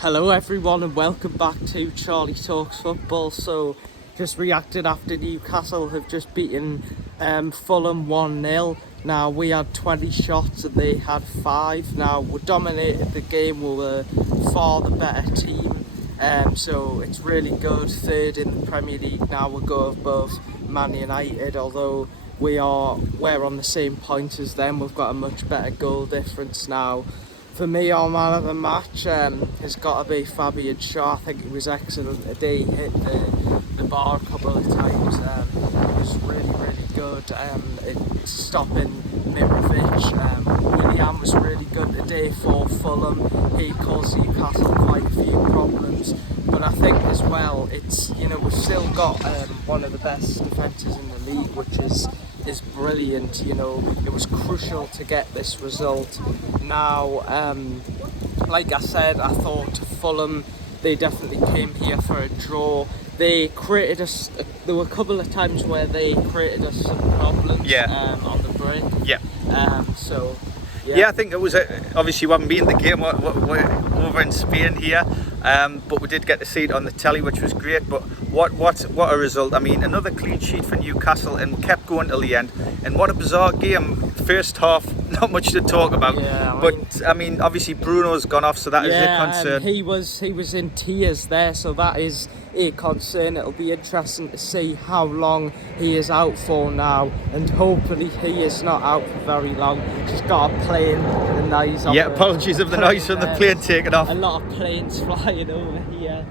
Hello everyone and welcome back to Charlie Talks Football. So just reacted after Newcastle have just beaten Fulham 1-0. Now we had 20 shots and they had 5. Now we dominated the game, we were far the better team. So it's really good. Third in the Premier League now, we'll go above Man United, although we're on the same point as them. We've got a much better goal difference now. For me, our man of the match has got to be Fabian Schär. I think he was excellent today. He hit the bar a couple of times. He was really good. It's stopping Mitrovic. Willian was really good today for Fulham. He caused Newcastle quite a few problems. But I think as well, it's we've still got one of the best defences in the league, which is brilliant. It was crucial to get this result. Now, like I said, I thought Fulham, they definitely came here for a draw. They created us. There were a couple of times where they created us some problems. On the break. I think it was obviously we haven't been in the game. We're over in Spain here, but we did get to see it on the telly, which was great. But what a result! I mean, another clean sheet for Newcastle, and we kept going till the end. And what a bizarre game! First half, not much to talk about. But obviously Bruno's gone off, so that is a concern. He was in tears there, so that is a concern. It'll be interesting to see how long he is out for now, and hopefully he is not out for very long. Just got a plane, the noise. Apologies of the noise from the plane taking off. A lot of planes flying over here.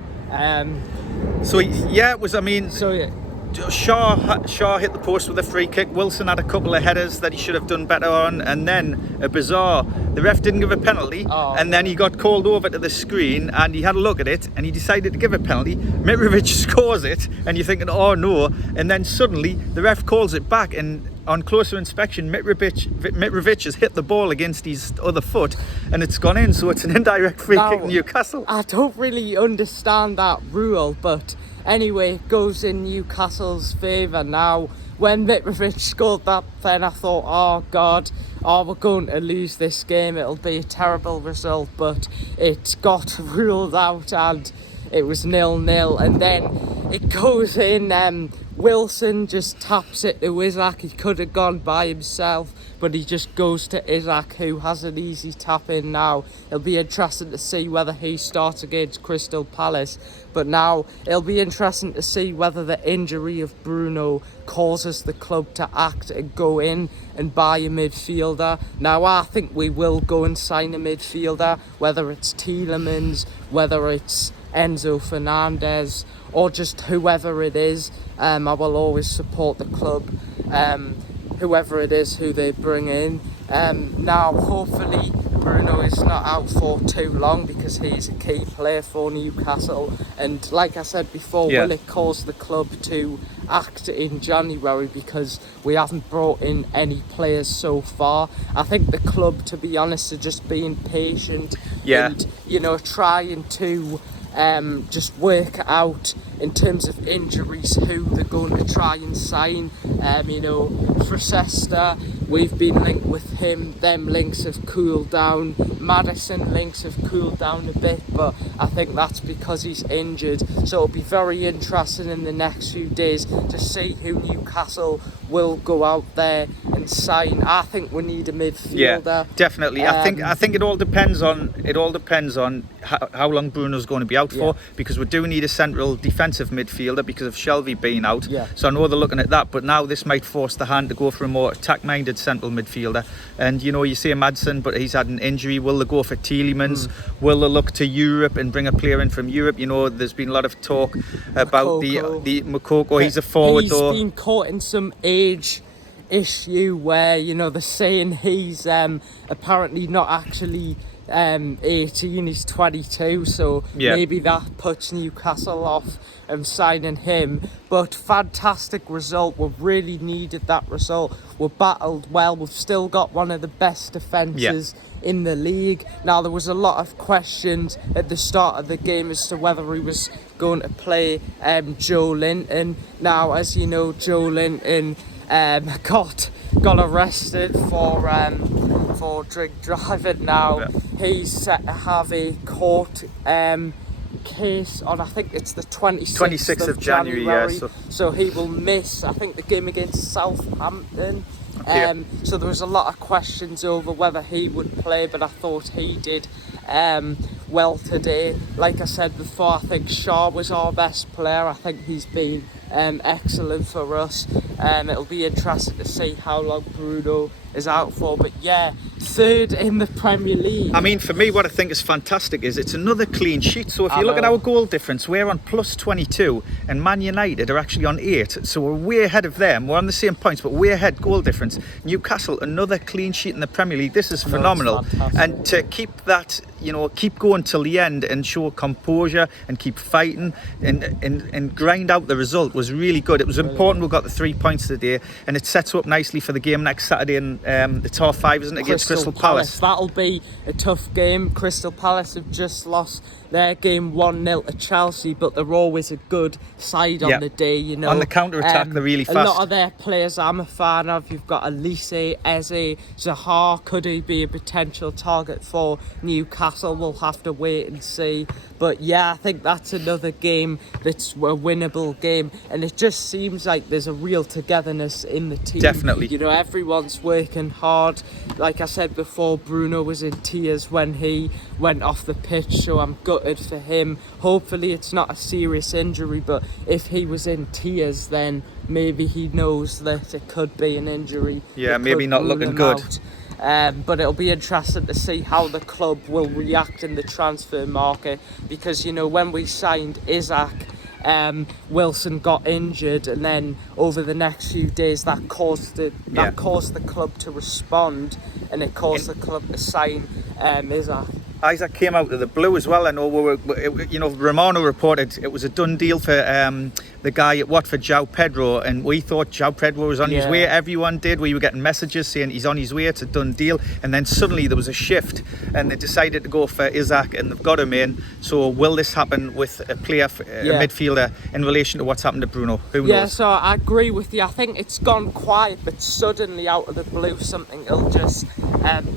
Schär hit the post with a free kick. Wilson had a couple of headers that he should have done better on, and then the ref didn't give a penalty, and then he got called over to the screen and he had a look at it and he decided to give a penalty. Mitrovic scores it and you're thinking, oh no, and then suddenly the ref calls it back, and on closer inspection Mitrovic has hit the ball against his other foot and it's gone in, so it's an indirect free kick in Newcastle. I don't really understand that rule, but anyway, it goes in Newcastle's favour. Now, when Mitrovic scored that, then I thought, oh God, we're going to lose this game. It'll be a terrible result, but it got ruled out and it was 0-0. And then it goes in, Wilson just taps it to Isaac. He could have gone by himself, but he just goes to Isaac, who has an easy tap in now. It'll be interesting to see whether he starts against Crystal Palace. But now it'll be interesting to see whether the injury of Bruno causes the club to act and go in and buy a midfielder. Now I think we will go and sign a midfielder, whether it's Tielemans, whether it's Enzo Fernandez, or just whoever it is. I will always support the club, whoever it is who they bring in. Now hopefully Bruno is not out for too long, because he's a key player for Newcastle, and like I said before, will it cause the club to act in January, because we haven't brought in any players so far. I think the club, to be honest, are just being patient and trying to just work out in terms of injuries who they're going to try and sign. Fracesta, we've been linked with him. Them links have cooled down. Maddison links have cooled down a bit, but I think that's because he's injured. So it'll be very interesting in the next few days to see who Newcastle will go out there and sign. I think we need a midfielder. Yeah, definitely. I think it all depends on how long Bruno's going to be out for, because we do need a central defensive midfielder because of Shelvey being out. So I know they're looking at that, but now this might force the hand to go for a more attack-minded central midfielder. And you say Maddison, but he's had an injury. Will they go for Tielemans? Will they look to Europe and bring a player in from Europe? There's been a lot of talk about the Moukoko. He's a forward though. He's been caught in some age issue where they're saying he's apparently not actually 18, he's 22, so maybe that puts Newcastle off signing him. But fantastic result. We've really needed that result. We've battled well. We've still got one of the best defences in the league. Now, there was a lot of questions at the start of the game as to whether he was going to play Joe Linton. Now, as you know, Joe Linton got arrested for for drink driving now. He's set to have a court case on, I think it's the 26th of January. So he will miss, I think, the game against Southampton. So there was a lot of questions over whether he would play, but I thought he did well today. Like I said before, I think Shaw was our best player. I think he's been excellent for us. It'll be interesting to see how long Bruno is out for, but yeah, third in the Premier League. I mean, for me, what I think is fantastic is it's another clean sheet. So if you look at our goal difference, we're on plus 22 and Man United are actually on 8, so we're way ahead of them. We're on the same points, but we're ahead goal difference. Newcastle, another clean sheet in the Premier League. This is phenomenal. And to keep that, you know, keep going till the end and show composure and keep fighting and grind out the result was really good. It was important we got the 3 points today, and it sets up nicely for the game next Saturday in it's half 5, isn't it, against Crystal Palace. That'll be a tough game. Crystal Palace have just lost their game 1-0 to Chelsea, but they're always a good side on the day, you know. On the counter-attack, they're really fast. A lot of their players I'm a fan of. You've got Elise, Eze, Zaha. Could he be a potential target for Newcastle? We'll have to wait and see. But yeah, I think that's another game that's a winnable game, and it just seems like there's a real togetherness in the team. Definitely. You know, everyone's working hard. Like I said before, Bruno was in tears when he went off the pitch, so I'm gutted for him. Hopefully it's not a serious injury, but if he was in tears, then maybe he knows that it could be an injury. Yeah, maybe not looking good. But it'll be interesting to see how the club will react in the transfer market, because, you know, when we signed Isaac, Wilson got injured, and then over the next few days that caused the club to respond, and it caused the club to sign Isaac. Isaac came out of the blue as well. I know Romano reported it was a done deal for the guy at Watford, João Pedro, and we thought João Pedro was on his way. Everyone did. We were getting messages saying he's on his way. It's a done deal. And then suddenly there was a shift, and they decided to go for Isaac, and they've got him in. So will this happen with a player, a midfielder, in relation to what's happened to Bruno? Who knows? Yeah, so I agree with you. I think it's gone quiet, but suddenly out of the blue something will just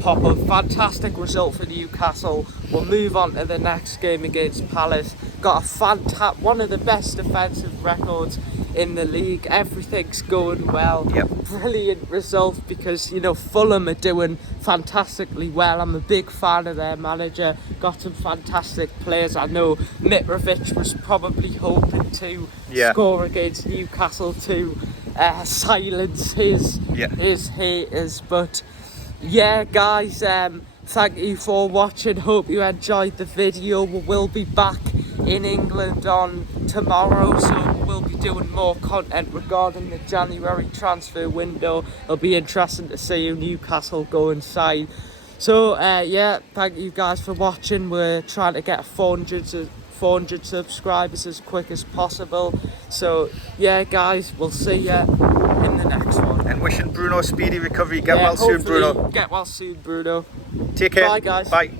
pop up. Fantastic result for Newcastle. We'll move on to the next game against Palace. Got a one of the best defensive records in the league. Everything's going well. Brilliant result, because, you know, Fulham are doing fantastically well. I'm a big fan of their manager. Got some fantastic players. I know Mitrovic was probably hoping to score against Newcastle to silence his haters, but yeah, guys, thank you for watching. Hope you enjoyed the video. We will be back in England on tomorrow, so we'll be doing more content regarding the January transfer window. It'll be interesting to see who Newcastle go inside. So yeah, thank you guys for watching. We're trying to get 400 subscribers as quick as possible. So yeah, guys, we'll see you in the next one. And wishing Bruno a speedy recovery. Get well soon, Bruno. Get well soon, Bruno. Take care. Bye, guys. Bye.